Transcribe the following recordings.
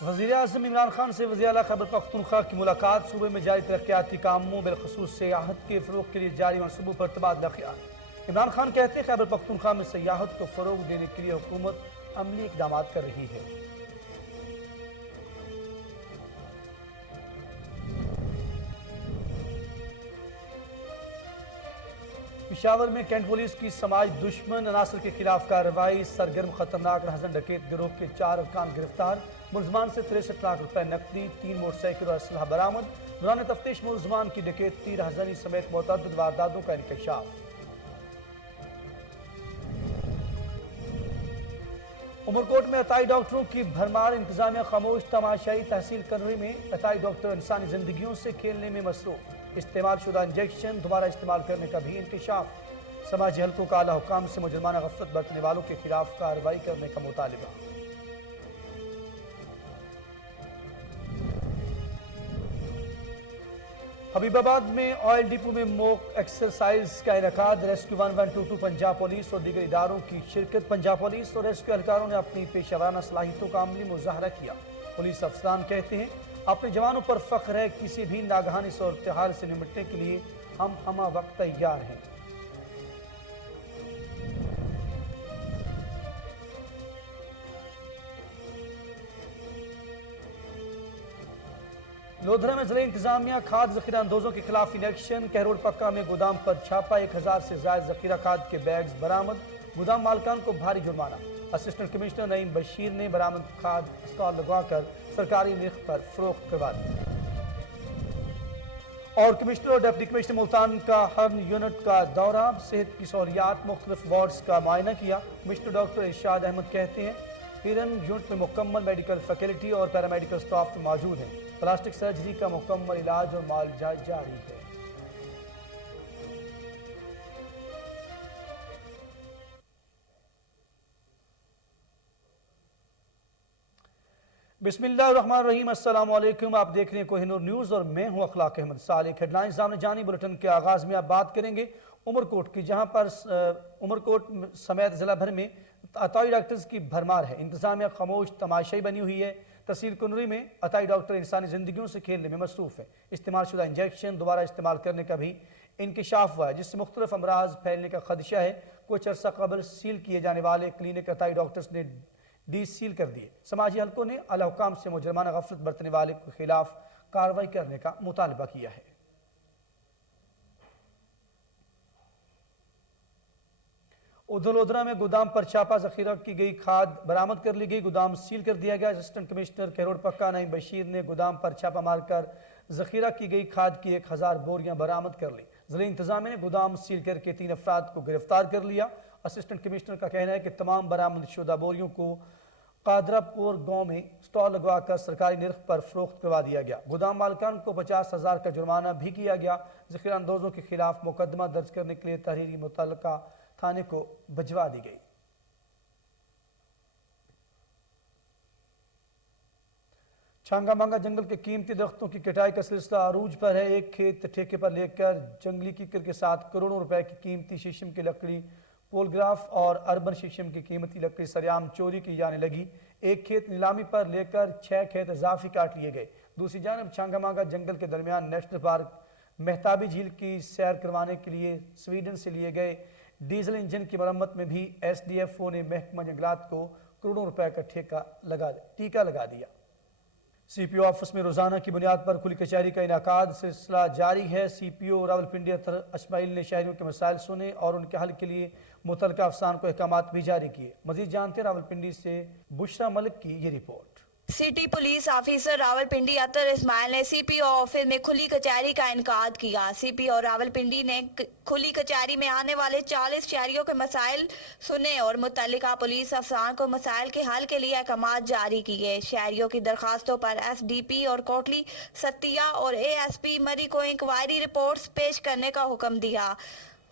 वज़ीर-ए-आज़म इमरान खान से वज़ीर आला खैबर पख्तूनख्वा की मुलाकात। सूबे में जारी तरक्याती कामों बिलखसूस सियाहत के फ़रोग़ के लिए जारी मनसूबों पर तबादला ख़याल। इमरान खान कहते हैं खैबर पख्तूनख्वा में सियाहत को फ़रोग़ देने के लिए हुकूमत अमली इक़दाम कर रही है। पेशावर में कैंट पुलिस की समाज दुश्मन अनासर के खिलाफ कार्रवाई। सरगर्म खतरनाक रहज़न डकैत गिरोह के 4 अरकान गिरफ्तार। मुलजमान से 63 लाख रुपए नकदी, 3 मोटरसाइकिल और असलहा बरामद। दौरान तफ्तीश मुलजमान की डकैती, रहज़नी समेत मुतअद्दिद वारदातों का इंकशाफ। उमरकोट में अताई डॉक्टरों की भरमार, इंतजामिया खामोश तमाशाई। तहसील कनरी में अताई डॉक्टर इंसानी जिंदगियों से खेलने में मसरूफ। इस्तेमाल शुदा इंजेक्शन दोबारा इस्तेमाल करने का भी इंकशाफ। समाजी हलकों का आला हुकाम से मुजरमाना गफलत बरतने वालों के खिलाफ कार्रवाई करने का मुतालिबा। हबीबाबाद में ऑयल डिपो में मॉक एक्सरसाइज का इनेकाद। रेस्क्यू 1122 पंजाब पुलिस और दीगर इदारों की शिरकत। पंजाब पुलिस और रेस्क्यू एहलकारों ने अपनी पेशेवराना सलाहियतों का अमली मुजाहरा किया। पुलिस अफसरान कहते हैं अपने जवानों पर फख्र है। किसी भी नागहानी सूरत हाल से निपटने के लिए हम हमा वक्त तैयार हैं। लोधरा में जिले इंतजामिया खाद जखीरा अंदोजों के खिलाफ इनेक्शन। कहरोड़ पक्का में गोदाम पर छापा। 1000 से ज्यादा जखीरा खाद के बैग्स बरामद। गोदाम मालकान को भारी जुर्माना। असिस्टेंट कमिश्नर नईम बशीर ने बरामद खाद स्टॉल लगवाकर सरकारी निर्ख पर फरोख्त करवा दी। और कमिश्नर और डिप्टी कमिश्नर मुल्तान का हर यूनिट का दौरा। सेहत की सहूलियात, मुख्तलिफ वार्ड्स का मुआयना किया। कमिश्नर डॉक्टर इरशाद अहमद कहते हैं हिरन यूनिट में मुकम्मल मेडिकल फैसिलिटी और पैरामेडिकल स्टाफ मौजूद है। प्लास्टिक सर्जरी का मुकम्मल इलाज और मुआवजा जारी है। बिस्मिल्लाहिर्रहमानिर्रहीम, अस्सलाम वालेकुम। आप देख रहे हैं कोहिनूर न्यूज़ और मैं हूं अखलाक अहमद सालिक। हेडलाइंस सामने जानी। बुलेटिन के आगाज़ में आप बात करेंगे उमरकोट की, जहां पर उमरकोट समेत ज़िला भर में अताई डॉक्टर्स की भरमार है। इंतजामिया खामोश तमाशाई बनी हुई है। तहसील कुनरी में अताई डॉक्टर इंसानी जिंदगियों से खेलने में मसरूफ है। इस्तेमाल शुदा इंजेक्शन दोबारा इस्तेमाल करने का भी इंकशाफ हुआ है, जिससे मुख्तलिफ अमराज फैलने का खदशा है। कुछ अर्सा कबल सील किए जाने वाले क्लिनिक अताई डॉक्टर्स ने डी सील कर दिए। समाजी हलकों ने आला हुकाम से मुजरमाना गफलत बरतने वाले के खिलाफ कार्रवाई करने का मुतालबा किया है। उधलोधरा में गोदाम पर छापा, जखीरा की गई खाद बरामद कर ली गई। गोदाम सील कर दिया गया। असिस्टेंट कमिश्नर कहरोड़ पक्का नईम बशीर ने गोदाम पर छापा मारकर जखीरा की गई खाद की 1000 बोरियां बरामद कर ली। जिले इंतजामिया ने गोदाम सील करके 3 अफराद को गिरफ्तार कर लिया। असिस्टेंट कमिश्नर का कहना है कि तमाम बरामद शुदा बोरियों को कादरापुर गांव में स्टॉल लगवाकर सरकारी निर्ख पर फरोख्त करवा दिया गया। गोदाम मालकान को 50,000 का जुर्माना भी किया गया। जखीरा अंदोजों के खिलाफ मुकदमा दर्ज करने के लिए तहरीरी मुतल्लका थाने को भिजवा दी गई। छांगा मांगा जंगल के कीमती दरख्तों की कटाई का सिलसिला अरूज पर है। एक खेत ठेके पर लेकर जंगली कीकर के साथ करोड़ों रुपए की कीमती शीशम की लकड़ी, पोलग्राफ और अर्बन शीशम की कीमती लकड़ी सरेआम चोरी की जाने लगी। एक खेत नीलामी पर लेकर 6 खेत इजाफी काट लिए गए। दूसरी जानब छांगा मांगा जंगल के दरमियान नेशनल पार्क मेहताबी झील की सैर करवाने के लिए स्वीडन से लिए गए डीजल इंजन की मरम्मत में भी SDFO ने महकमा जंगलात को करोड़ों रुपए का टीका लगा दिया। CPO ऑफिस में रोजाना की बुनियाद पर खुली कचहरी का इनाकाद सिलसिला जारी है। CPO रावलपिंडी अतर इस्माइल ने शहरियों के मसाइल सुने और उनके हल के लिए मुतल्लिका अफसरान को अहकामात भी जारी किए। मजीद जानते हैं रावलपिंडी से बुशरा मलिक की ये report. City police officer Rawalpindi Atar Ismail ने CPO ऑफिस में खुली कचहरी का इनकाद किया। CPO रावलपिंडी ने खुली कचहरी में आने वाले 40 शहरियों के मसाइल सुने और मुतल्लिका पुलिस अफसरान को मसाइल के हल के लिए अहकामात जारी किए। शहरियों की दरखास्तों पर SDP और कोटली सत्तिया और ASP मरी को इंक्वायरी रिपोर्ट्स पेश करने का हुक्म दिया।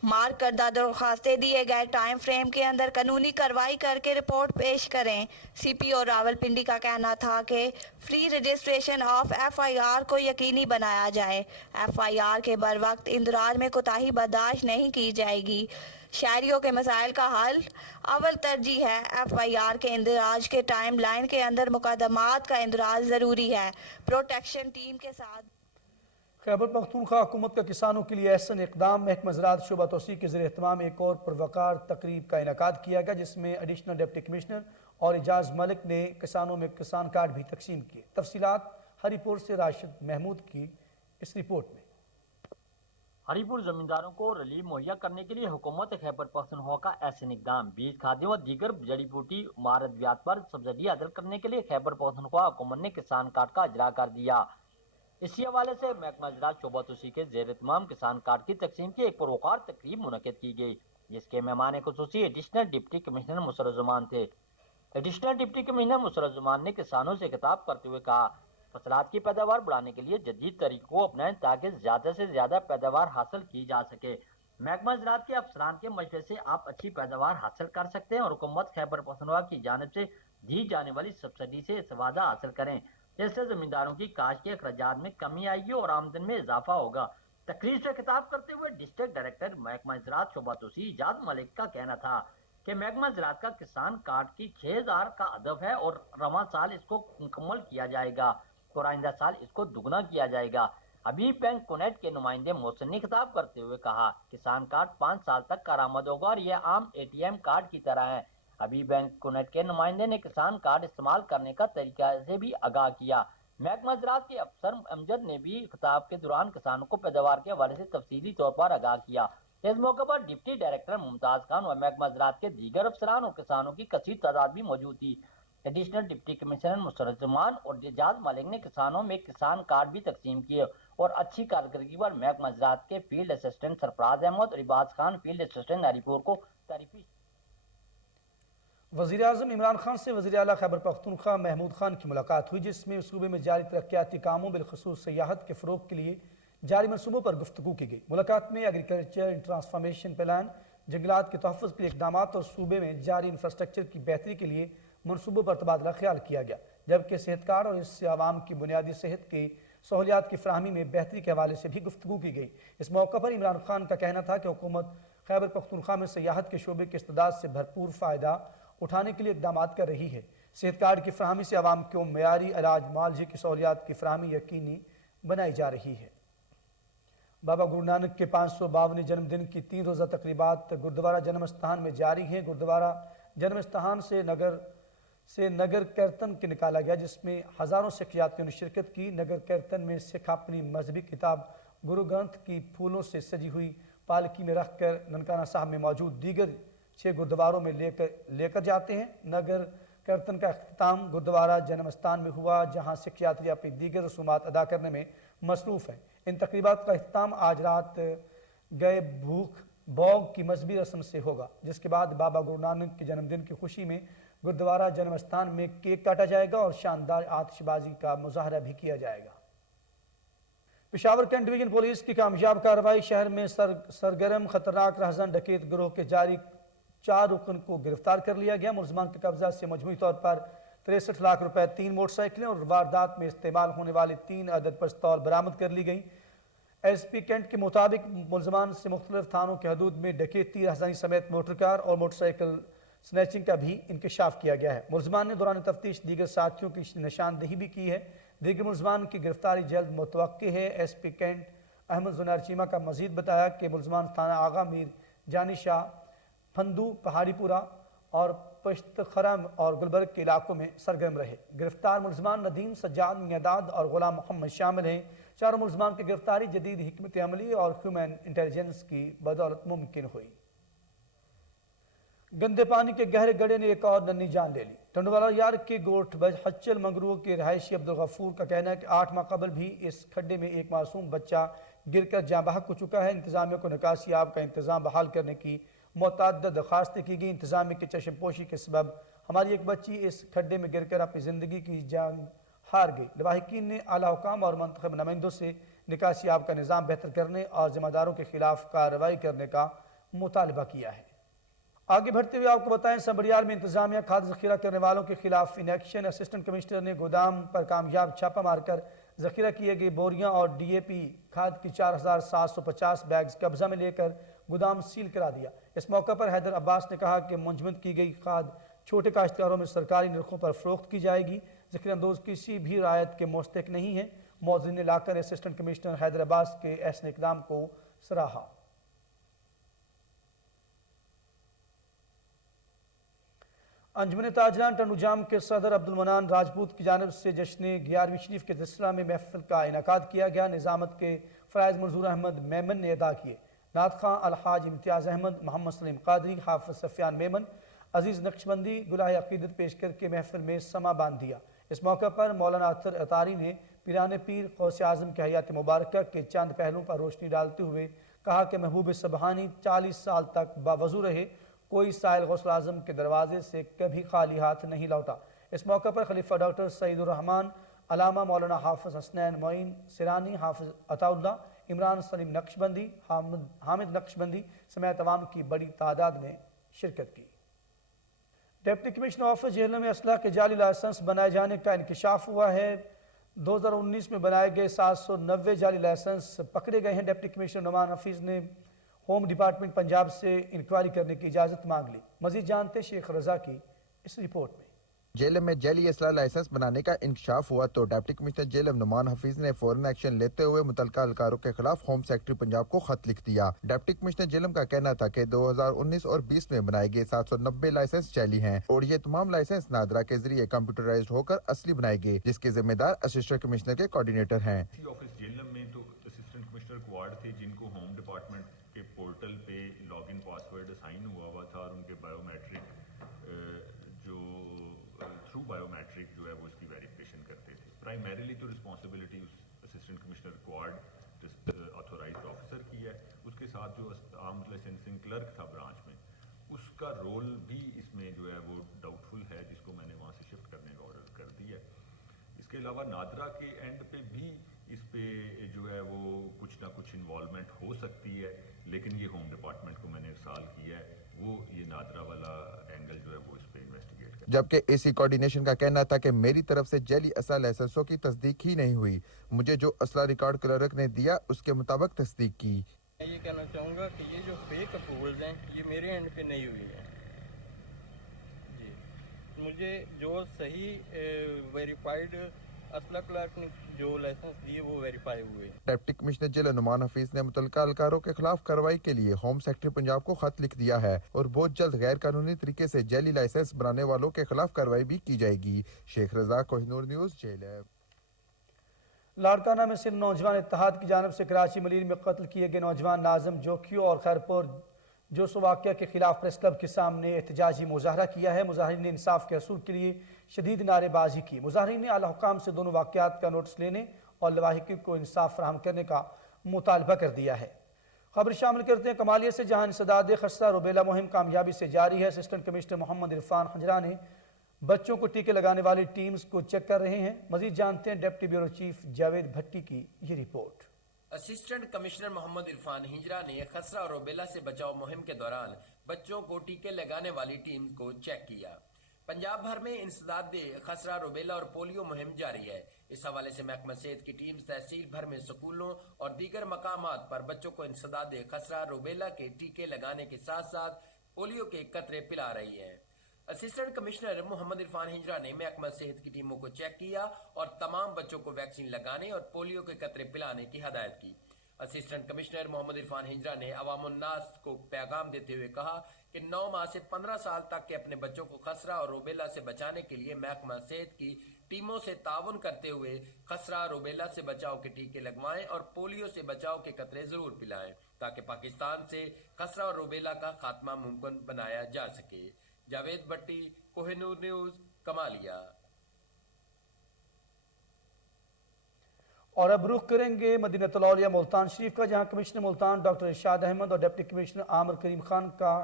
मार्क करदा दरखास्तें दिए गए टाइम फ्रेम के अंदर कानूनी कार्रवाई करके रिपोर्ट पेश करें। CPO रावलपिंडी का कहना था कि फ्री रजिस्ट्रेशन ऑफ FIR को यकीनी बनाया जाए। FIR के बर वक्त इंदराज में कोताही बर्दाश्त नहीं की जाएगी। शहरियों के मसाइल का हल अव्वल तरजीह है। FIR के इंदराज के टाइम लाइन के अंदर मुकदमात का इंदराज ज़रूरी है। प्रोटेक्शन टीम के साथ खैबर पख्तूनख्वा हुकूमत का किसानों के लिए एहसन इकदाम। महकमा ज़राअत शोबा तोसी के ज़रिए एहतमाम एक और पुरवकार तकरीब का इनेकाद किया गया, जिसमें एडिशनल डिप्टी कमिश्नर और एजाज मलिक ने किसानों में किसान कार्ड भी तकसीम किए। तफसीलात हरीपुर से राशिद महमूद की इस रिपोर्ट में। हरीपुर जमींदारों को रिलीफ मुहैया करने के लिए हुकूमत खैबर पख्तूनख्वा का एहसन इकदाम। बीज खाद्यों व दीगर जड़ी बूटी मारदवियात पर सब्सिडी अदा करने के लिए खैबर पख्तूनख्वा हुकूमत ने किसान कार्ड का इजरा कर दिया। इसी हवाले से महकमा ज़राअत शोबा तोसी के ज़ेर एहतमाम किसान कार्ड की तकसीम की एक पुरवकार तकरीब मुनक्किद की गई, जिसके मेहमान खुसूसी एडिशनल डिप्टी कमिश्नर मुसर्रजुमान थे। एडिशनल डिप्टी कमिश्नर मुसर्रजुमान ने किसानों से खिताब करते हुए कहा, फसलात की पैदावार बढ़ाने के लिए जदीद तरीकों को अपनाएं ताकि ज़्यादा से ज़्यादा पैदावार हासिल की जा सके। महकमा ज़राअत के अफसरान के मशवरे से आप अच्छी पैदावार हासिल कर सकते हैं और हुकूमत खैबर पख्तूनख्वा की जानिब से दी जाने वाली सब्सिडी से इस्तेफादा हासिल करें, जिससे जमींदारों की काश्त के अखराजात में कमी आएगी और आमदन में इजाफा होगा। तकरीर से खिताब करते हुए डिस्ट्रिक्ट डायरेक्टर महकमा ज़राअत शोबा तोसी एजाज मलिक का कहना था कि महकमा ज़राअत का किसान कार्ड की 6000 का हदफ है और रवां साल इसको मुकम्मल किया जाएगा और आइंदा साल इसको दुगना किया जाएगा। हबीब बैंक कुनैट के नुमाइंदे मोहसिन ने खिताब करते हुए कहा, किसान कार्ड 5 साल तक कारामद होगा और यह आम ATM कार्ड की तरह है। हबीब बैंक कुनैट के नुमाइंदे ने किसान कार्ड इस्तेमाल करने का तरीका से भी आगाह किया। महकमा ज़राअत के अफसर अमजद ने भी खिताब के दौरान किसानों को पैदावार के हवाले से तफसीली तौर पर आगाह किया। इस मौके पर डिप्टी डायरेक्टर मुमताज खान व महकमा ज़राअत के दीगर अफसरान और किसानों की कसीर तादाद भी मौजूद थी। एडिशनल डिप्टी कमिश्नर मुसर्रजुमान और एजाज मलिक ने किसानों में किसान कार्ड भी तकसीम किए और अच्छी कारकर्दगी पर महकमा ज़राअत के फील्ड असिस्टेंट सरफराज अहमद और इबाज खान फील्ड असिस्टेंट हरीपुर को तारीफी। वज़ीर आज़म इमरान खान से वज़ीर आला खैबर पख्तूनख्वा महमूद खान की मुलाकात हुई, जिसमें सूबे में जारी तरक्याती कामों बिलखसूस सयाहत के फ़रोग के लिए जारी मनसूबों पर गुफ्तगू की गई। मुलाकात में एग्रीकल्चर ट्रांसफॉर्मेशन प्लान, जंगलात के तहफ़्फ़ुज़ के लिए इक़दाम और सूबे में जारी इंफ्रास्ट्रक्चर की बेहतरी के लिए मनसूबों पर तबादला ख्याल किया गया, जबकि सेहत कार्ड और इससे आवाम की बुनियादी सेहत की सहूलियात की फ़राहमी में बेहतरी के हवाले से भी गुफ्तगू की गई। इस मौके पर इमरान खान का कहना था कि हुकूमत खैबर पख्तूनख्वा में सयाहत के शोबे के इस्तेदाद से भरपूर फ़ायदा उठाने के लिए इक़दाम कर रही है। सेहत कार्ड की फ़राहमी से आवाम को मेयारी इलाज मुआलजे की सहूलियात की फ़राहमी यकीनी बनाई जा रही है। बाबा गुरु नानक के 552वें जन्मदिन की 3 रोज़ा तकरीबात गुरुद्वारा जन्म स्थान में जारी हैं। गुरुद्वारा जन्म स्थान से नगर कीर्तन के निकाला गया, जिसमें हज़ारों सिख यात्रियों ने शिरकत की। नगर कीर्तन में सिख अपनी मजहबी किताब गुरु ग्रंथ की फूलों से सजी हुई पालकी में रखकर ननकाना साहब में मौजूद दीगर 6 गुरुद्वारों में लेकर जाते हैं। नगर कीर्तन का अख्ताम गुरुद्वारा जन्म स्थान में हुआ, जहाँ सिख यात्री अपनी दीगर रसूमात अदा करने में मसरूफ़ है। इन तकरीबात का अख्ताम आज रात गए भूख भोग की मजहबी रस्म से होगा, जिसके बाद बाबा गुरु नानक के जन्मदिन की खुशी में गुरुद्वारा जन्म स्थान में केक काटा जाएगा और शानदार आतिशबाजी का मुजाहरा भी किया जाएगा। पेशावर कैंट डिवीजन पुलिस की कामयाब कार्रवाई, शहर में सरगर्म खतरनाक रहजन डकैत गिरोह के जारी 4 रुकन को गिरफ्तार कर लिया गया। मुलजमान के कब्जा से मजमूई तौर पर 63 लाख रुपए, 3 मोटरसाइकिलें और वारदात में इस्तेमाल होने वाले 3 अदद पिस्तौल बरामद कर ली गई। SP कैंट के मुताबिक मुलजमान से मुख्तलिफ थानों के हदूद में डकैती, राहज़नी समेत मोटर कार और मोटरसाइकिल स्नैचिंग का भी इंकशाफ किया गया है। मुलजमान ने दौरान तफ्तीश दीगर साथियों की निशानदेही भी की है। दीगर मुलजमान की गिरफ्तारी जल्द मुतवक्की है। SP कैंट अहमद जुनैर चीमा का मजीद बताया कि मुलजमान थाना आगा मीर जानी शाह, फंदू, पहाड़ीपुरा और पश्तखरा और गुलबर्ग के इलाकों में सरगर्म रहे। गिरफ्तार मुलजमान नदीम, सज्जाद, मियादाद और गुलाम मोहम्मद शामिल हैं। चारों मुलजमान की गिरफ्तारी जदीद हिकमत अमली और ह्यूमन इंटेलिजेंस की बदौलत मुमकिन हुई। गंदे पानी के गहरे गड्ढे ने एक और नन्ही जान ले ली। टंडवाला यार के गोठ हच्चल मंगरू के रहायशी अब्दुल गफूर का कहना है कि 8 माह कबल भी इस खड्डे में एक मासूम बच्चा गिरकर जाँ बहक हो चुका है। इंतजामिया को निकासी आब का इंतजाम बहाल करने की मुतअद्दिद दरख्वास्तें की गई। इंतजामिया की चश्मपोशी के सबब हमारी एक बच्ची इस खड्डे में गिरकर अपनी ज़िंदगी की जान हार गई। लवाहिकीन ने आला हुकाम और मंतखब नुमाइंदों से निकासी आब का निज़ाम बेहतर करने और जिम्मेदारों के खिलाफ कार्रवाई करने का मुतालबा किया है। आगे बढ़ते हुए आपको बताएं, संबड़ियार में इंतजामिया खाद ज़ख़ीरा करने वालों के खिलाफ इन एक्शन। असिस्टेंट कमिश्नर ने गोदाम पर कामयाब छापा मारकर ज़ख़ीरा किए गए बोरियां और DAP खाद की 4750 बैग्स कब्जा में लेकर गोदाम सील करा दिया। इस मौके पर हैदर अब्बास ने कहा कि मुंजमद की गई खाद छोटे काश्तकारों में सरकारी नरखों पर फरोख्त की जाएगी। ज़िक्र अंदोज़ किसी भी रायत के मुस्तक नहीं है। मौज़िन ने लाकर असिस्टेंट कमिश्नर हैदर अब्बास के ऐसे इक़दाम को सराहा। अंजुमन ताजरान टंडूजाम के सदर अब्दुल मनान राजपूत की जानिब से जश्न 11वीं शरीफ के दसरा में महफिल का इनेकाद किया गया। निज़ामत के फ़राइज़ मंजूर अहमद मेमन ने अदा किए। नात खां अलहाज इम्तियाज़ अहमद, मोहम्मद सलीम कादरी, हाफ़िज़ सफ़ियान मेमन, अजीज़ नक्शबंदी गुलाह अक़ीदत पेश करके महफिल में समा बांध दिया। इस मौके पर मौलाना अतर अतारी ने पीरान पीर गौसे आज़म की हयात मुबारक के चंद पहलुओं पर रोशनी डालते हुए कहा कि महबूब सुबहानी 40 साल तक बावजू रहे, कोई साइल गौसल आज़म के दरवाजे से कभी खाली हाथ नहीं लौटा। इस मौके पर खलीफा डॉक्टर सईदुर रहमान, अलामा मौलाना हाफिज़ हसनैन मोइन सिरानी, हाफिज़ अताउल्लाह, इमरान सलीम नक्शबंदी, हामिद नक्शबंदी समेत तमाम की बड़ी तादाद ने शिरकत की। डिप्टी कमिश्नर ऑफिस जेहलम में असला के जाली लाइसेंस बनाए जाने का इंकशाफ हुआ है। 2019 में बनाए गए 790 जाली लाइसेंस पकड़े गए हैं। डिप्टी कमिश्नर नुमान हफीज़ ने होम डिपार्टमेंट पंजाब से इंक्वायरी करने की इजाज़त मांग ली। मजीद जानते शेख रजा की इस रिपोर्ट में। जेलम में जैली असला लाइसेंस बनाने का इंकशाफ हुआ तो डिप्टी कमिश्नर जेलम नुमान हफीज ने फौरन एक्शन लेते हुए मुतलका एहलकारों के खिलाफ होम सेक्रेटरी पंजाब को खत लिख दिया। डिप्टी कमिश्नर जेलम का कहना था कि 2019 और 20 में बनाए गए 790 लाइसेंस जैली हैं और ये तमाम लाइसेंस नादरा के जरिए कंप्यूटराइज्ड होकर असली बनाए गए, जिसके जिम्मेदार असिस्टेंट कमिश्नर के कोऑर्डिनेटर हैं। ऑफिस जेलम में तो असिस्टेंट कमिश्नर क्वाड थे जिनको होम डिपार्टमेंट के पोर्टल पे लॉगिन पासवर्ड असाइन हुआ था और उनके बायोमेट्रिक थ्रू बायोमेट्रिक जो है वो इसकी वेरिफिकेशन करते थे। प्राइमरीली तो रिस्पॉन्सिबिलिटी उस असिस्टेंट कमिश्नर क्वाड ऑथोराइज्ड ऑफिसर की है। उसके साथ जो आर्म्स लाइसेंसिंग क्लर्क था ब्रांच में, उसका रोल भी इसमें जो है वो डाउटफुल है, जिसको मैंने वहाँ से शिफ्ट करने का ऑर्डर कर दिया है। इसके अलावा नादरा के एंड पे भी इस पे जो है वो कुछ ना कुछ इन्वॉल्वमेंट हो सकती है, लेकिन ये होम डिपार्टमेंट को मैंने इरसाल किया है, वो ये नादरा वाला एंगल जो है वो इस पे इन्वेस्टिगेट कर। जबकि एसी कोऑर्डिनेशन का कहना था कि मेरी तरफ से जैली असला लाइसेंसों की तस्दीक ही नहीं हुई, मुझे जो असला रिकॉर्ड क्लर्क ने दिया उसके मुताबिक तस्दीक की। मैं ये कहना चाहूँगा कि ये जो फेक अप्रूवल्स हैं ये मेरे एंड पे नहीं हुई हैं जी। मुझे जो सही वेरीफाइड असला क्लर्क ने जो लाइसेंस दिए वो वेरीफाई हुए। डिप्टी कमिश्नर जिला नुमान हफीज ने मुतलका एहलकारों के खिलाफ कार्रवाई के लिए होम सेक्रेटरी पंजाब को खत लिख दिया है और बहुत जल्द गैर कानूनी तरीके से जैली लाइसेंस बनाने वालों के खिलाफ कार्रवाई भी की जाएगी। शेख रजा, कोहिनूर न्यूज़, जेल। लाड़काना में सिंध नौजवान इत्तेहाद की जानिब से कराची मलीर में कत्ल किए गए नौजवान नाज़िम जोकियो और खैरपुर जोसो वाक़या के खिलाफ प्रेस क्लब के सामने एहतजाजी मुजाहरा किया है। मुजाहिरीन ने इंसाफ के असूल के लिए शदीद नारेबाजी की। मुजाहिरीन ने आला हुकाम से दोनों वाक़यात का नोटिस लेने और लवाहिकी को इंसाफ फराहम करने का मुतालबा कर दिया है। खबर शामिल करते हैं कमालिया से, जहाँ इंसदाद खसरा रुबेला मुहिम कामयाबी से जारी है। असिस्टेंट कमिश्नर मोहम्मद इरफान हंजरा ने बच्चों को टीके लगाने वाली टीम्स को चेक कर रहे हैं। मजीद जानते हैं deputy bureau chief Javed Bhatti की ये report. Assistant commissioner Mohammad Irfan Hijra ने खसरा और रुबेला से बचाव मुहिम के दौरान बच्चों को टीके लगाने वाली टीम को चेक किया। पंजाब भर में इंसदाद खसरा रुबेला और पोलियो मुहिम जारी है। इस हवाले से महकमा सेहत की टीम तहसील भर में स्कूलों और दीगर मकामात पर बच्चों को इंसदाद खसरा रुबेला के टीके लगाने के साथ साथ पोलियो के कतरे पिला रही है। असिस्टेंट कमिश्नर मोहम्मद इरफान हिजरा ने महकमा सेहत की टीमों को चेक किया और तमाम बच्चों को वैक्सीन लगाने और पोलियो के कतरे पिलाने की हदायत की। असिस्टेंट कमिश्नर मोहम्मद इरफान हिजरा ने अवामुन्नास को पैगाम देते हुए कहा कि 9 माह से 15 साल तक के अपने बच्चों को खसरा और रुबेला से बचाने के लिए महकमा सेहत की टीमों से ताउन करते हुए खसरा रुबेला से बचाव के टीके लगवाएं और पोलियो से बचाव के कतरे जरूर पिलाएं, ताकि पाकिस्तान से खसरा और रुबेला का खात्मा मुमकिन बनाया जा सके। जावेद भट्टी, कोहिनूर न्यूज़, कमालिया। और अब रुख करेंगे मदीनतुल औलिया मुल्तान शरीफ का, जहां कमिश्नर मुल्तान डॉक्टर इरशाद अहमद और डिप्टी कमिश्नर आमिर करीम खान का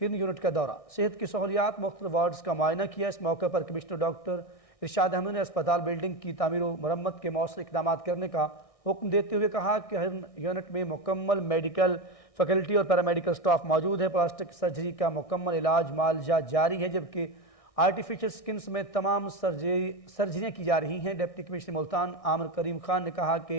हिरन यूनिट का दौरा, सेहत की सहूलियात, मुख्तलिफ वार्ड्स का मुआयना किया। इस मौके पर कमिश्नर डॉक्टर इरशाद अहमद ने अस्पताल बिल्डिंग की तामीर व मरम्मत के मौसर इक़दाम करने का हुक्म देते हुए कहा कि हिरन यूनिट में मुकम्मल मेडिकल फैकल्टी और पैरामेडिकल स्टाफ मौजूद है। प्लास्टिक सर्जरी का मुकम्मल इलाज मालजा जारी है, जबकि आर्टिफिशियल स्किन्स में तमाम सर्जरियाँ की जा रही हैं। डिप्टी कमिश्नर मुल्तान आमिर करीम खान ने कहा कि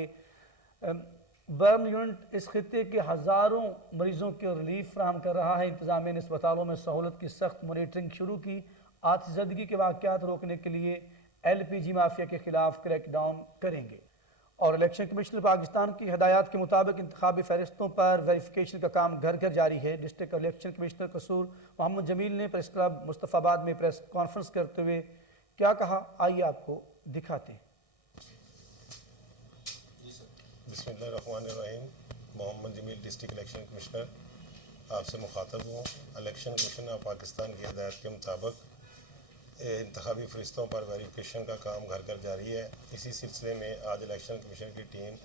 برن یونٹ اس خطے کے ہزاروں مریضوں کے ریلیف فراہم کر رہا ہے۔ انتظامیہ نے اسپتالوں میں سہولت کی سخت مانیٹرنگ شروع کی۔ آتش زدگی کے واقعات روکنے کے لیے LPG مافیا کے خلاف کریک ڈاؤن کریں گے۔ اور الیکشن کمشنر پاکستان کی ہدایات کے مطابق انتخابی فہرستوں پر ویریفیکیشن کا کام گھر گھر جاری ہے۔ ڈسٹرکٹ الیکشن کمشنر قصور محمد جمیل نے پریس کلب مصطفیٰ آباد میں پریس کانفرنس کرتے ہوئے کیا کہا، آئیے آپ کو دکھاتے ہیں۔ بسم اللہ الرحمن الرحیم۔ محمد جمیل ڈسٹرکٹ الیکشن کمشنر آپ سے مخاطب ہوں۔ الیکشن کمیشن آف پاکستان کی ہدایت کے مطابق انتخابی فہرستوں پر ویریفیکیشن کا کام گھر گھر جاری ہے۔ اسی سلسلے میں آج الیکشن کمیشن کی ٹیم،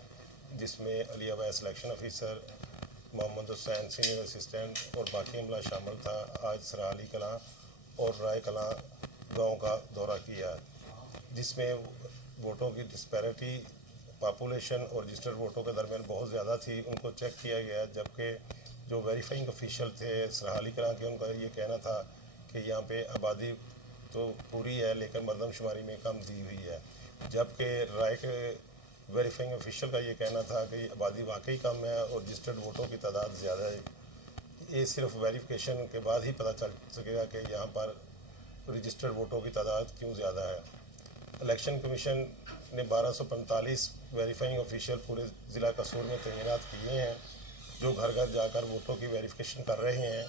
جس میں علی عباس الیکشن آفیسر، محمد حسین سینئر اسسٹنٹ اور باقی عملہ شامل تھا، آج سرحالی کلاں اور رائے کلاں گاؤں کا دورہ کیا، جس میں ووٹوں کی ڈسپیرٹی پاپولیشن اور رجسٹرڈ ووٹوں کے درمیان بہت زیادہ تھی، ان کو چیک کیا گیا، جبکہ جو ویریفائنگ آفیشیل تھے سرحالی کلاں کے، ان کا یہ کہنا تھا کہ یہاں پہ آبادی تو پوری ہے لیکن مردم شماری میں کم دی ہوئی ہے، جبکہ رائے کے ویریفائنگ آفیشیل کا یہ کہنا تھا کہ آبادی واقعی کم ہے اور رجسٹرڈ ووٹوں کی تعداد زیادہ ہے۔ یہ صرف ویریفیکیشن کے بعد ہی پتہ چل سکے گا کہ یہاں پر رجسٹرڈ ووٹوں کی تعداد کیوں زیادہ ہے۔ الیکشن کمیشن نے 1245 ویریفائنگ آفیشیل پورے ضلع قصور میں تعینات کیے ہیں، جو گھر گھر جا کر ووٹوں کی ویریفیکیشن کر رہے ہیں۔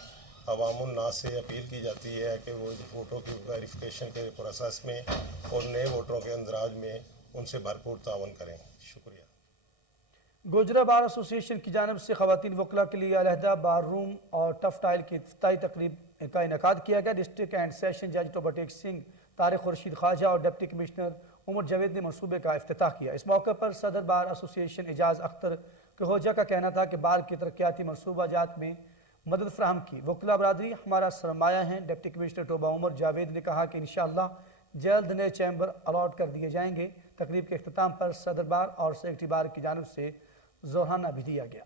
عوام الناس سے اپیل کی جاتی ہے کہ وہ ووٹوں کی ویریفیکیشن کے پروسیس میں اور نئے ووٹروں کے اندراج میں ان سے بھرپور تعاون کریں۔ شکریہ۔ گوجرا بار ایسوسی ایشن کی جانب سے خواتین وکلاء کے لیے علیحدہ بار روم اور ٹف ٹائل کی افتتاحی تقریب کا انعقاد کیا گیا۔ ڈسٹرکٹ اینڈ سیشن جج ٹوبہ ٹیک سنگھ، طارق خورشید خواجہ اور ڈپٹی کمشنر عمر جاوید نے منصوبے کا افتتاح کیا۔ اس موقع پر صدر بار ایسوسی ایشن اعجاز اختر کہوجہ کا کہنا تھا کہ بار کی ترقیاتی منصوبہ جات میں مدد فراہم کی۔ وکلاء برادری ہمارا سرمایہ ہیں۔ ڈپٹی کمشنر ٹوبہ عمر جاوید نے کہا کہ انشاءاللہ جلد نئے چیمبر الاٹ کر دیے جائیں گے۔ تقریب کے اختتام پر صدر بار اور سیکرٹری بار کی جانب سے زہرانہ بھی دیا گیا۔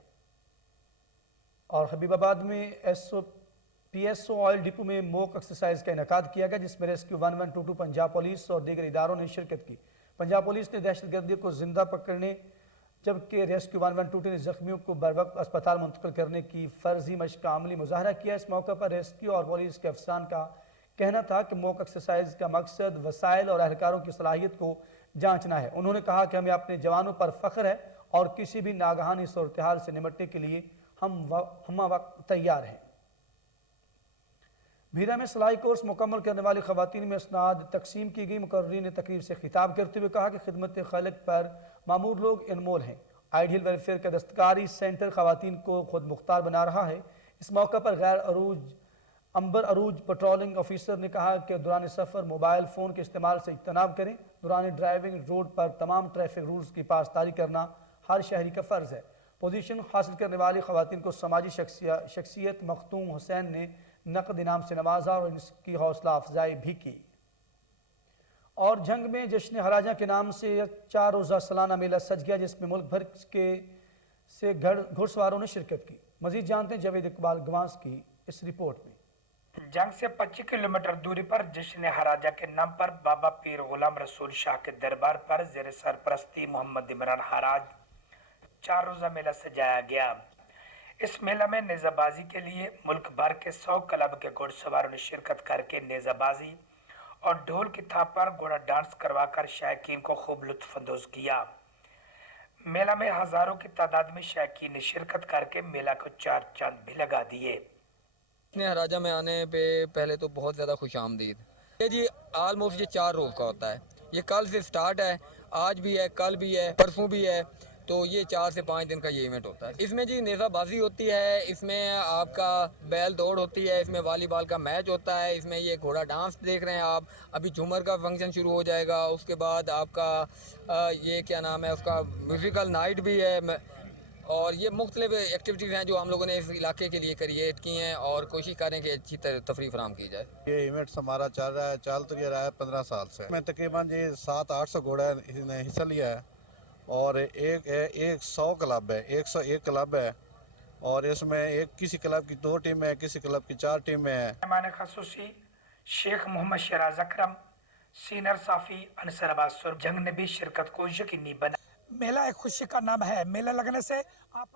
اور حبیب آباد میں PSO آئل ڈپو میں موک ایکسرسائز کا انعقاد کیا گیا، جس میں ریسکیو 1122 پنجاب پولیس اور دیگر اداروں نے شرکت کی۔ پنجاب پولیس نے دہشت گردی کو زندہ پکڑنے، جبکہ ریسکیو 1122 نے زخمیوں کو بروقت اسپتال منتقل کرنے کی فرضی مشق کا عملی مظاہرہ کیا۔ اس موقع پر ریسکیو اور پولیس کے افسران کا کہنا تھا کہ موک ایکسرسائز کا مقصد وسائل اور اہلکاروں کی صلاحیت کو جانچنا ہے۔ انہوں نے کہا کہ ہمیں اپنے جوانوں پر فخر ہے اور کسی بھی ناگہانی صورتحال سے نمٹنے کے لیے ہم وقت تیار ہیں۔ بھیرا میں صلاحی کورس مکمل کرنے والی خواتین میں اسناد تقسیم کی گئی۔ مقررین نے تقریب سے خطاب کرتے ہوئے کہا کہ خدمت خلق پر مامور لوگ انمول ہیں۔ آئیڈیل ویلفیئر کا دستکاری سینٹر خواتین کو خود مختار بنا رہا ہے۔ اس موقع پر امبر عروج پٹرولنگ آفیسر نے کہا کہ دوران سفر موبائل فون کے استعمال سے اجتناب کریں۔ دوران ڈرائیونگ روڈ پر تمام ٹریفک رولز کی پاسداری کرنا ہر شہری کا فرض ہے۔ پوزیشن حاصل کرنے والی خواتین کو سماجی شخصیت مختوم حسین نے نقد انعام سے نوازا اور ان کی حوصلہ افزائی بھی کی۔ اور جنگ میں جشن ہراجاں کے نام سے 4 روزہ سالانہ میلہ سج گیا، جس میں ملک بھر سے گھڑ سواروں نے شرکت کی۔ مزید جانتے ہیں جاوید اقبال گوانس کی اس رپورٹ میں۔ جنگ سے 25 کلومیٹر دوری پر جشن ہراجہ کے نام پر بابا پیر غلام رسول شاہ کے دربار پر زیر سرپرستی محمد عمران حراج 4 روزہ میلہ سجایا گیا۔ اس میلہ میں نیزہ بازی کے لیے ملک بھر کے 100 کلب کے گھڑ سواروں نے شرکت کر کے نیزہ بازی اور ڈھول کی تھاپ پر گھوڑا ڈانس کروا کر شائقین کو خوب لطف اندوز کیا۔ میلہ میں ہزاروں کی تعداد میں شائقین نے شرکت کر کے میلہ کو 4 چاند بھی لگا دیے۔ ہراجہ میں آنے پہ پہلے تو بہت زیادہ خوش آمدید۔ یہ جی آلموسٹ یہ 4 روز کا ہوتا ہے۔ یہ کل سے سٹارٹ ہے، آج بھی ہے، کل بھی ہے، پرسوں بھی ہے، تو یہ 4 سے 5 دن کا یہ ایونٹ ہوتا ہے۔ اس میں جی نیزہ بازی ہوتی ہے، اس میں آپ کا بیل دوڑ ہوتی ہے، اس میں والی بال کا میچ ہوتا ہے، اس میں یہ گھوڑا ڈانس دیکھ رہے ہیں آپ، ابھی جھومر کا فنکشن شروع ہو جائے گا، اس کے بعد آپ کا یہ کیا نام ہے اس کا میوزیکل نائٹ بھی ہے، اور یہ مختلف ایکٹیویٹیز ہیں جو ہم لوگوں نے اس علاقے کے لیے کریٹ کی ہیں اور کوشش کریں کہ اچھی تفریح فراہم کی جائے۔ یہ ایونٹ ہمارا چل تو یہ رہا ہے 15 سال سے۔ میں تقریباً 700-800 گھوڑا نے حصہ لیا ہے اور ایک 100 کلب ہے، 101 کلب ہے، اور اس میں کسی کلب کی 2 ٹیمیں ہیں، کسی کلب کی 4 ٹیمیں ہیں۔ مہمان خصوصی شیخ محمد شیراز اکرم، سینئر صافی انصر عباس سر جنگ نے بھی شرکت کو یقینی بنا۔ मेला एक खुशी का नाम है। मेला लगने से आप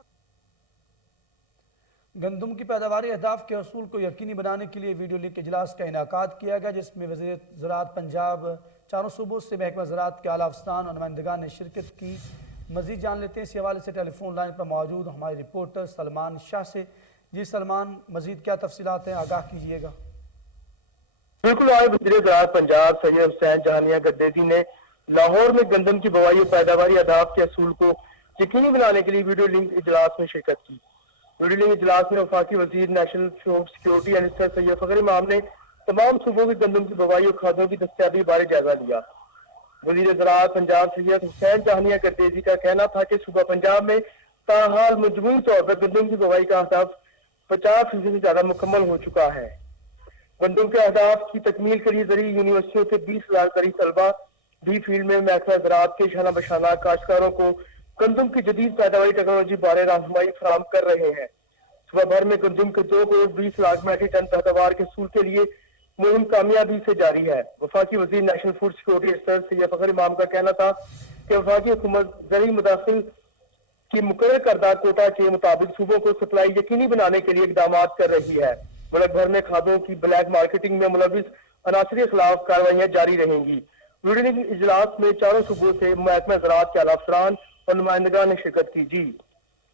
गंदम की पैदावारी अहदाफ के असूल को यकीनी बनाने के लिए वीडियो लिंक इजलास का इनेकाद किया गया, जिसमें वज़ीर ज़राअत पंजाब, चारों सूबों से महकमा ज़राअत के आला अफसरान और नुमाइंदगान ने शिरकत की। मज़ीद जान लेते हैं इस हवाले से टेलीफोन लाइन पर मौजूद हमारे रिपोर्टर सलमान शाह से। जी सलमान, मज़ीद क्या तफसीलात हैं, आगाह कीजिएगा। बिल्कुल, आज वज़ीर ज़राअत पंजाब सैयद हुसैन जहानिया गद्देजी ने लाहौर में गंदम की बवाई और पैदावारी अहदाफ के असूल को यकीनी बनाने के लिए वीडियो लिंक इजलास में शिरकत की। वीडियो लिंक इजलास में वफाकी वज़ीर national food security minister Syed Fakhar इमाम ने तमाम सूबों की गंदम की बवाई और खादों की दस्तयाबी बारे जायजा लिया। वज़ीर ज़राअत पंजाब सैयद हुसैन जहानिया गद्देजी का कहना था कि सूबा पंजाब में ताहाल मजमूई तौर पर गंदम की बवाई का अहदाफ 50% से ज्यादा मुकम्मल हो चुका है। गंदम के अहदाफ की तकमील के लिए जरिए यूनिवर्सिटियों के 20,000 करीब तलबा भी फील्ड में महकमा ज़राअत के शाना बशाना काश्तकारों को गंदम की जदीद पैदावारी टेक्नोलॉजी बारे रहनुमाई फराहम कर रहे हैं। सुबह भर में गंदम के 2 करोड़ 20 लाख मेट्रिक टन पैदावार के असूल के लिए मुहिम कामयाबी से जारी है। वफाकी वज़ीर national food security minister Syed Fakhar इमाम का कहना था कि वफाकी हुकूमत ज़रूरी मुदाखिल की मुकर्रर करदा कोटा के मुताबिक सूबों को सप्लाई यकीनी बनाने के लिए इकदाम कर रही है। मुल्क भर में खादों की ब्लैक मार्केटिंग में मुलविस अनासर के खिलाफ कार्रवाइयां जारी रहेंगी। वीडियो लिंक इजलास में चारों सूबों से महकमा ज़राअत के आला अफसरान और नुमाइंदगान ने शिरकत की। जी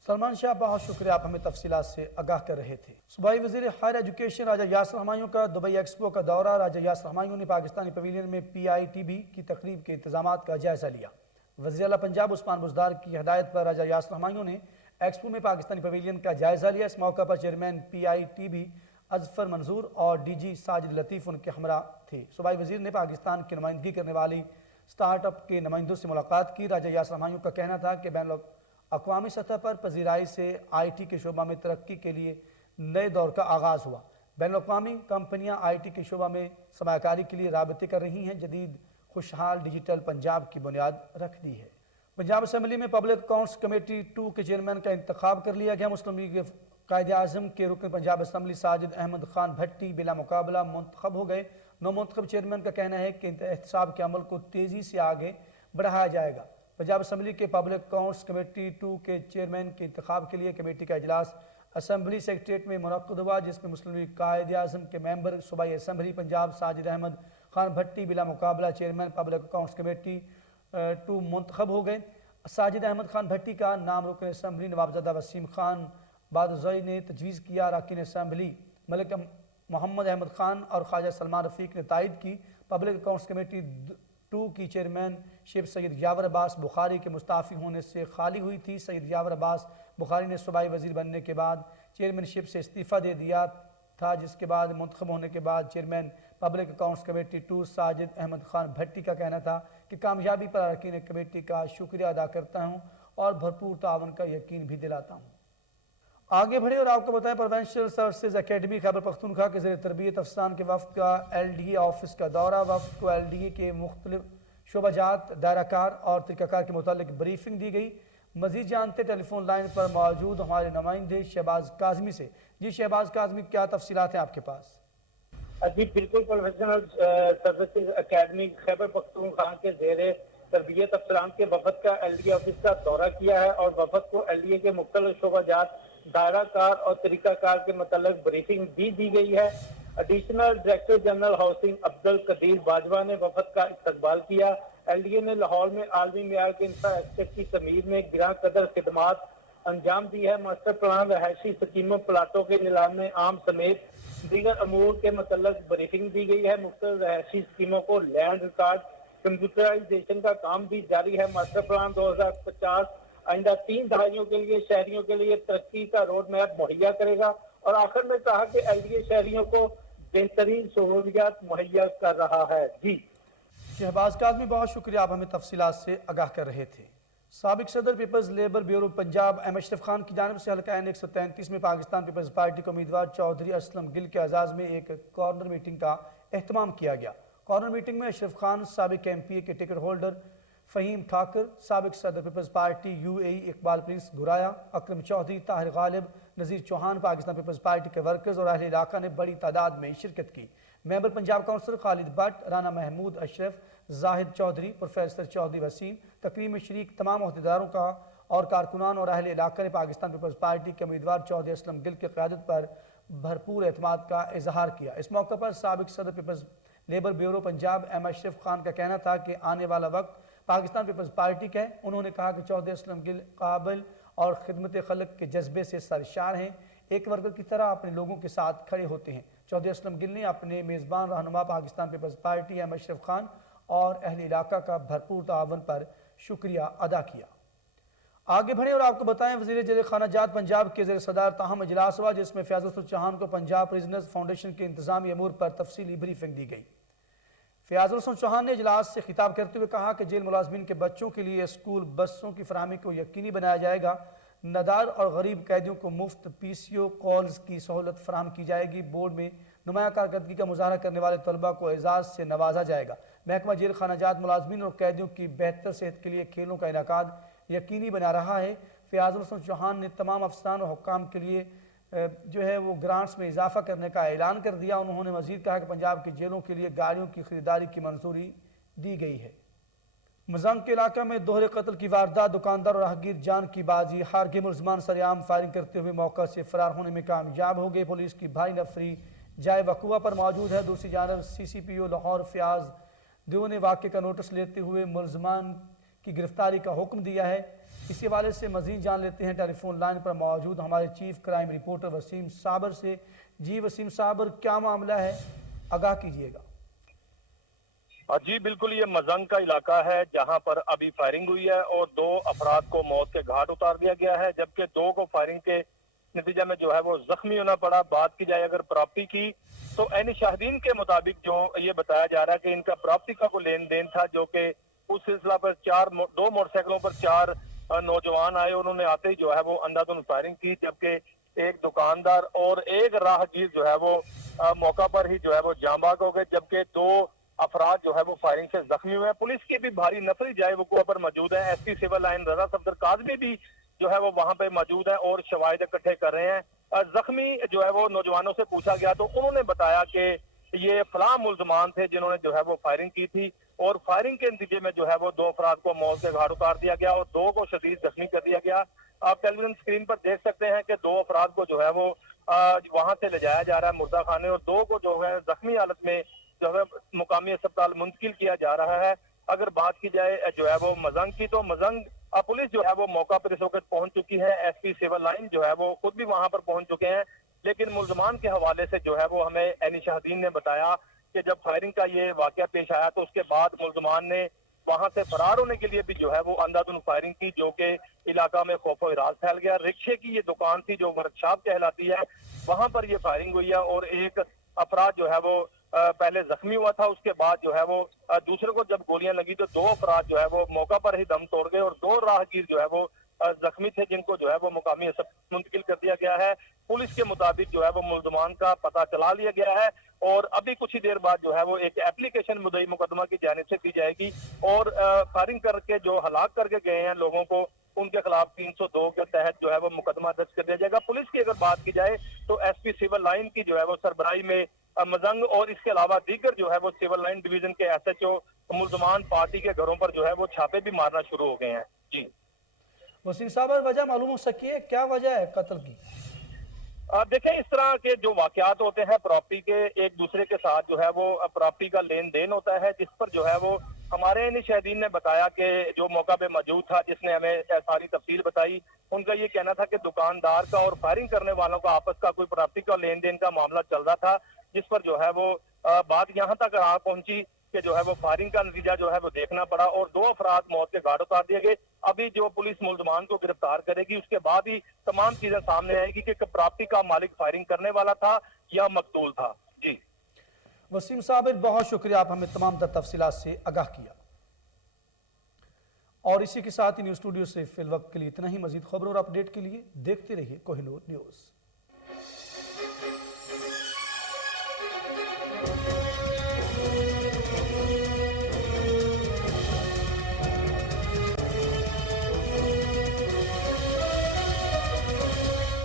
सलमान शाह, बहुत शुक्रिया, आप हमें तफसीलात से आगाह कर रहे थे। सूबाई वज़ीर हायर एजुकेशन राजा यासिर हमायूं का दुबई एक्सपो का दौरा। राजा यासिर हमायूं ने पाकिस्तानी पवेलियन में PITB की तकरीब के इंतजामात का जायजा लिया। वज़ीर आला पंजाब उस्मान बुज़दार की हिदायत पर राजा यासिर हमायूं ने एक्सपो में पाकिस्तानी पवेलियन का जायजा लिया। इस मौका पर चेयरमैन PITB अजफर मंजूर और DG साजिद लतीफ़ उनके हमरा थे। सूबाई वज़ीर ने पाकिस्तान की नुमाइंदगी करने वाली स्टार्टअप के नुमाइंदों से मुलाकात की। राजा यासिर हमायूं का कहना था कि बैन अक़वामी सतह पर पजीराई से IT के शोबा में तरक्की के लिए नए दौर का आगाज़ हुआ। बैन अक़वामी कंपनियाँ IT के शोबा में सरमायाकारी के लिए राबते कर रही हैं। जदीद खुशहाल डिजिटल पंजाब की बुनियाद रख दी है। पंजाब असम्बली में पब्लिक अकाउंट्स कमेटी 2 के चेयरमैन का इंतखाब कर लिया गया। मुस्लिम लीग के कायदे आज़म के रुकन पंजाब असम्बली साजिद अहमद खान भट्टी बिला मुकाबला मुंतखब हो गए। नौ मुंतखब चेयरमैन का कहना है कि एहतसाब के अमल को तेज़ी से आगे बढ़ाया जाएगा। पंजाब असम्बली के पब्लिक अकाउंट्स कमेटी 2 के चेयरमैन के इंतखाब के लिए कमेटी का इजलास असम्बली सेक्रेटेरिएट में मुनक्कद हुआ, जिसमें मुस्लिम लीग कायदे आज़म के मेंबर सूबाई असम्बली पंजाब साजिद अहमद खान भट्टी बिला मुकाबला चेयरमैन पब्लिक अकाउंट्स कमेटी 2 मुंतखब हो गए। साजिद अहमद खान भट्टी का नाम रुकन असम्बली नवाबजादा वसीम खान बादज़ई ने तजवीज़ किया। अरकान असम्बली मलिक मोहम्मद अहमद खान और ख्वाजा सलमान रफ़ीक ने तायद की। पब्लिक अकाउंट्स कमेटी 2 की चेयरमैन शिप सैयद यावर अब्बास बुखारी के मुस्ताफ़ी होने से खाली हुई थी। सैयद यावर अब्बास बुखारी ने सूबाई वज़ीर बनने के बाद चेयरमैनशिप से इस्तीफ़ा दे दिया था, जिसके बाद मुंतखब होने के बाद chairman public accounts committee 2 Sajid Ahmed Khan Bhatti का कहना था कि कामयाबी पर अरकान कमेटी का शुक्रिया अदा करता हूँ और भरपूर तावन का यकीन भी दिलाता हूँ। आगे बढ़े और आपको बताएं, provincial services academy Khyber Pakhtunkhwa के ज़रिए तरबियत अफसरान के वफ़द का LDA ऑफिस का दौरा। वफ़द को LDA के मुख्तलिफ शोबाजात, दायराकार और तरीक़ाकार के मुतालिक ब्रीफिंग दी गई। मज़ीद जानते टेलीफोन लाइन पर मौजूद हमारे नुमाइंदे शहबाज काज़मी से। जी शहबाज काज़मी, क्या तफसीलात हैं आपके पास? जी बिल्कुल, professional services academy Khyber Pakhtunkhwa के ज़ेरे तरबियत अफसरान के वफ़द का LDA ऑफिस का दौरा किया है और वफ़द को LDA के मुख्तलिफ शोबाजात, दायराकार और तरीकाकार के मतलब ब्रीफिंग भी दी गई है। Additional director general housing Abdul Qadeer Bajwa ने वफ़द का इस्तकबाल किया। LDA ने लाहौर में आलमी मेयार के इंफ्रास्ट्रक्चर की तमीर में गिरां कदर खिदमात अंजाम दी है। मास्टर प्लान, रहायशी स्कीमों, प्लाटों के नीलाम में आम समेत दीगर अमूर के मतलब ब्रीफिंग दी गई है। मुख्तलिफ रहायशी स्कीमों को लैंड रिकॉर्ड कंप्यूटराइजेशन का काम भी जारी है। मास्टर प्लान 2050 आइंदा 3 दहाइयों के लिए शहरियों के लिए तरक्की का रोड मैप मुहैया करेगा। और आखिर में कहा कि LDA शहरियों को बेहतरीन सहूलियात मुहैया कर रहा है। जी शहबाज काज़मी, बहुत शुक्रिया, आप हमें तफसीलात से आगाह कर रहे थे। साबिक सदर Peoples Labour Bureau Punjab M Ashraf Khan की जानिब से हल्का N 133 में पाकिस्तान पीपल्स पार्टी के उम्मीदवार चौधरी असलम गिल के एजाज़ में एक कॉर्नर मीटिंग का एहतमाम किया गया। कॉर्नर मीटिंग में अशरफ खान, साबिक MPA के टिकट होल्डर फ़हीम ठाकर, साबिक सदर पीपल्स पार्टी UAE इकबाल प्रिंस गुराया, अकरम चौधरी, ताहिर गालिब, नज़ीर चौहान, पाकिस्तान पीपल्स पार्टी के वर्कर्स और अहले इलाका ने बड़ी तादाद में शिरकत की। Member Punjab council Khalid Bhatt, Rana Mahmood Ashraf, Zahid Chaudhry, professor Chaudhry Waseem, تقریب میں شریک تمام عہدیداروں کا اور کارکنان اور اہل علاقہ نے پاکستان پیپلز پارٹی کے امیدوار چودھری اسلم گل کی قیادت پر بھرپور اعتماد کا اظہار کیا۔ اس موقع پر سابق صدر پیپلز لیبر بیورو پنجاب ایم اشرف خان کا کہنا تھا کہ آنے والا وقت پاکستان پیپلز پارٹی کا ہے۔ انہوں نے کہا کہ چودھری اسلم گل قابل اور خدمت خلق کے جذبے سے سرشار ہیں، ایک ورکر کی طرح اپنے لوگوں کے ساتھ کھڑے ہوتے ہیں۔ چودھری اسلم گل نے اپنے میزبان رہنما Pakistan Peoples party M Ashraf Khan اور اہل علاقہ کا بھرپور تعاون پر شکریہ ادا کیا۔ آگے بڑھیں اور آپ کو بتائیں، وزیر جل خانہ جات پنجاب کے زیر صدر تاہم اجلاس ہوا، جس میں فیاض الحسن چوہان کو پنجاب پرزنرز فاؤنڈیشن کے انتظامی امور پر تفصیلی بریفنگ دی گئی۔ فیاض الحسن چوہان نے اجلاس سے خطاب کرتے ہوئے کہا کہ جیل ملازمین کے بچوں کے لیے اسکول بسوں کی فراہمی کو یقینی بنایا جائے گا، ندار اور غریب قیدیوں کو مفت پی سی او کالز کی سہولت فراہم کی جائے گی، بورڈ میں نمایاں کارکردگی کا مظاہرہ کرنے والے طلباء کو اعزاز سے نوازا جائے گا، محکمہ جیل خانہ جات ملازمین اور قیدیوں کی بہتر صحت کے لیے کھیلوں کا انعقاد یقینی بنا رہا ہے۔ فیاض الحسن چوہان نے تمام افسران اور حکام کے لیے وہ گرانٹس میں اضافہ کرنے کا اعلان کر دیا۔ انہوں نے مزید کہا کہ پنجاب کی جیلوں کے لیے گاڑیوں کی خریداری کی منظوری دی گئی ہے۔ مزنگ کے علاقہ میں دوہرے قتل کی واردات، دکاندار اور راہگیر جان کی بازی ہار کے ملزمان سریعام فائرنگ کرتے ہوئے موقع سے فرار ہونے میں کامیاب ہو گئے۔ پولیس کی بھاری نفری جائے وقوع پر موجود ہے۔ دوسری جانب سی سی پی او لاہور فیاض دیو نے واقعے کا نوٹس لیتے ہوئے ملزمان کی گرفتاری کا حکم دیا ہے۔ اسی حوالے سے مزید جان لیتے ہیں ٹیلی فون لائن پر موجود ہمارے چیف کرائم رپورٹر وسیم صابر سے۔ جی وسیم صابر، کیا معاملہ ہے، آگاہ کیجیے گا۔ جی بالکل، یہ مزنگ کا علاقہ ہے جہاں پر ابھی فائرنگ ہوئی ہے اور 2 افراد کو موت کے گھاٹ اتار دیا گیا ہے، جبکہ 2 کو فائرنگ کے نتیجہ میں وہ زخمی ہونا پڑا۔ بات کی جائے اگر پراپرٹی کی تو عین شاہدین کے مطابق جو یہ بتایا جا رہا ہے کہ ان کا پراپرٹی کا کوئی لین دین تھا، جو کہ اس سلسلہ پر 2 موٹر سائیکلوں پر 4 نوجوان آئے، انہوں نے آتے ہی وہ اندھادھند فائرنگ کی، جبکہ ایک دکاندار اور ایک راہگیر وہ موقع پر ہی وہ جاں بحق ہو گئے، جبکہ 2 افراد وہ فائرنگ سے زخمی ہوئے ہیں۔ پولیس کی بھی بھاری نفری جائے وقوع پر موجود ہے۔ ایس پی سول لائن رضا صفدر کاظمی بھی وہ وہاں پہ موجود ہے اور شواہد اکٹھے کر رہے ہیں۔ زخمی وہ نوجوانوں سے پوچھا گیا تو انہوں نے بتایا کہ یہ فلاں ملزمان تھے جنہوں نے وہ فائرنگ کی تھی، اور فائرنگ کے نتیجے میں وہ 2 افراد کو موت کے گھاٹ اتار دیا گیا اور 2 کو شدید زخمی کر دیا گیا۔ آپ ٹیلی ویژن اسکرین پر دیکھ سکتے ہیں کہ 2 افراد کو وہ وہاں سے لے جایا جا رہا ہے مردہ خانے، اور 2 کو زخمی حالت میں مقامی اسپتال منتقل کیا جا رہا ہے۔ اگر بات کی جائے وہ مزنگ کی تو مزنگ پولیس وہ موقع پر اس وقت پہنچ چکی ہے۔ ایس پی سول لائن وہ خود بھی وہاں پر پہنچ چکے ہیں، لیکن ملزمان کے حوالے سے وہ ہمیں عین شاہدین نے بتایا کہ جب فائرنگ کا یہ واقعہ پیش آیا تو اس کے بعد ملزمان نے وہاں سے فرار ہونے کے لیے بھی وہ اندھادھند فائرنگ کی، جو کہ علاقہ میں خوف و ہراس پھیل گیا۔ رکشے کی یہ دکان تھی جو ورکشاپ کہلاتی ہے، وہاں پر یہ فائرنگ ہوئی ہے اور ایک افراد وہ پہلے زخمی ہوا تھا، اس کے بعد وہ دوسرے کو جب گولیاں لگی تو 2 افراد وہ موقع پر ہی دم توڑ گئے اور 2 راہگیر وہ زخمی تھے جن کو وہ مقامی اسپتال منتقل کر دیا گیا ہے۔ پولیس کے مطابق وہ ملزمان کا پتہ چلا لیا گیا ہے اور ابھی کچھ ہی دیر بعد وہ ایک اپلیکیشن مدعی مقدمہ کی جانب سے دی جائے گی اور فائرنگ کر کے جو ہلاک کر کے گئے ہیں لوگوں کو، ان کے خلاف 302 کے تحت وہ مقدمہ درج کر دیا جائے گا۔ پولیس کی اگر بات کی جائے تو ایس پی سول لائن کی وہ سربراہی میں مزنگ اور اس کے علاوہ دیگر وہ سول لائن ڈویژن کے ایس ایچ او ملزمان پارٹی کے گھروں پر وہ چھاپے بھی مارنا شروع ہو گئے ہیں۔ جی وسیم صاحب، وجہ معلوم ہو سکی ہے، کیا وجہ ہے قتل کی؟ دیکھیں، اس طرح کے جو واقعات ہوتے ہیں پراپرٹی کے، ایک دوسرے کے ساتھ وہ پراپرٹی کا لین دین ہوتا ہے، جس پر وہ ہمارے شاہدین نے بتایا کہ جو موقع پہ موجود تھا، جس نے ہمیں ساری تفصیل بتائی، ان کا یہ کہنا تھا کہ دکاندار کا اور فائرنگ کرنے والوں کا آپس کا کوئی پراپرٹی کا لین دین کا معاملہ چل رہا تھا، جس پر وہ بات یہاں تک آ پہنچی کہ وہ فائرنگ کا نتیجہ وہ دیکھنا پڑا اور 2 افراد موت کے گھاٹ اتار دیے گئے۔ ابھی جو پولیس ملزمان کو گرفتار کرے گی اس کے بعد ہی تمام چیزیں سامنے آئے گی کہ پراپرٹی کا مالک فائرنگ کرنے والا تھا یا مقتول تھا۔ جی وسیم صابر، بہت شکریہ، آپ ہمیں تمام تفصیلات سے آگاہ کیا۔ اور اسی کے ساتھ ہی نیوز اسٹوڈیو سے فی الوقت کے لیے اتنا ہی۔ مزید خبروں اور اپڈیٹ کے لیے دیکھتے رہیے کوہ نور نیوز۔